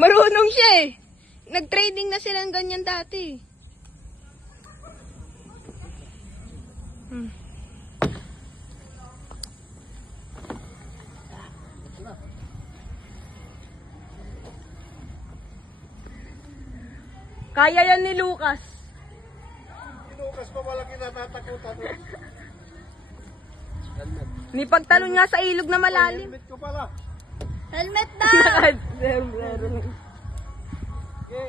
Marunong siya eh. Nag-trading na silang ganyan dati. Kaya yan ni Lucas. Si Lucas pa wala kinatatakutan. Ni pagtalon nga sa ilog na malalim. Helmet ko pala. Helmet na! Meron. Okay.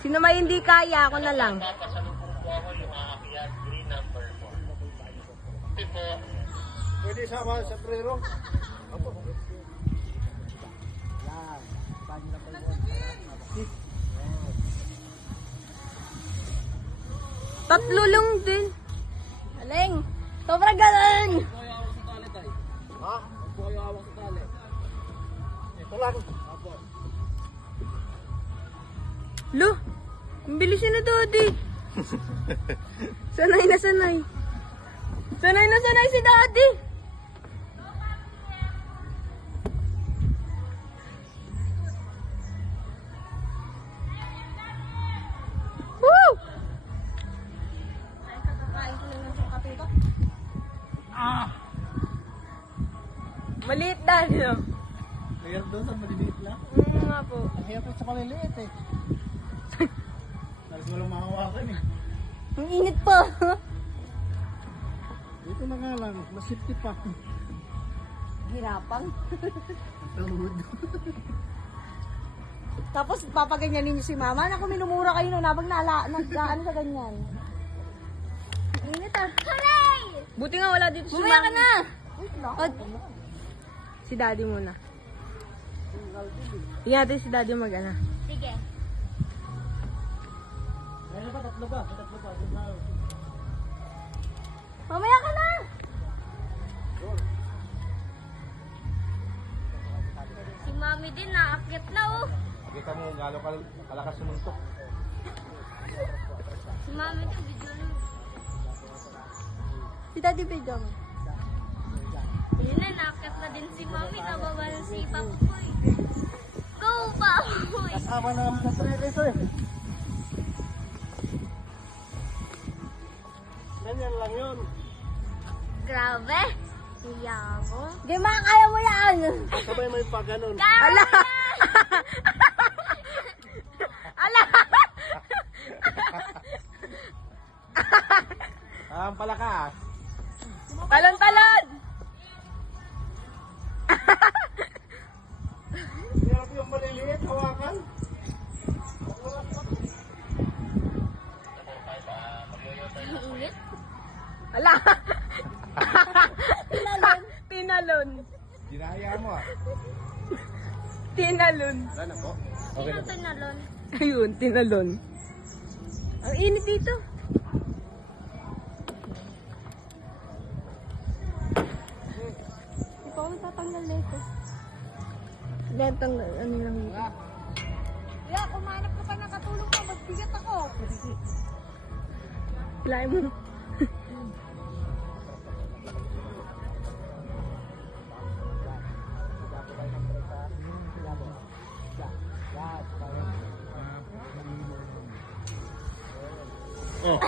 Sino may hindi kaya, ako na lang. Pwede sama sa prero. Tatlo lang din. Aling! Sobrang galing! Ha? Ito lang. Lo, ang bilis na Daddy. Sanay na sanay. Sanay na sanay si Daddy. Woo! Maliit Daddy. No? Kaya doon sa maliliit lang. Nga po. Kaya po sa maliliit eh. Tapos walang mahawakan eh. Ang init pa. Dito na nga lang, masipti pa. Hirapang. Talud. Tapos papaganyan ninyo si mama. Naku, minumura kayo noon habang ano sa ganyan. Ang init ah. Hooray! Buti nga wala dito si Bumaya ka Mami. na! Si Daddy muna. Tingnan natin si Daddy mag-ana. Sige. Ayun ba, tatlo ba? Tatlo ba? Mamaya ka na! Si mami din naakyat na oh. Kita mo gano'ng kalakas sumuntok. Si mami din video na. Si Daddy video mo. Yun na, naakyat na din si mami. Nababa na si Papupoy. Go, Papupoy! Kasama namin sa trailer ito eh. Ganyan lang yun. Grabe! Yamo. Di ma, kaya mo yan! Sabay may pa ganun. Ala! Ala! Ang palakas. Talon-talon! Hirap yung maliliit, hawakan. Init? Ala! Tinalon. Tinalon. Ginaya mo ah. Tinalon. Wala na po. Sino tinalon? Ayun, tinalon. Ang init dito. Ikaw ang tatanggal na ito. Lentang ano lang. Kuya, kumanap ka pa ng katulong mo. Magbigat ako. Kilain mo. Oh.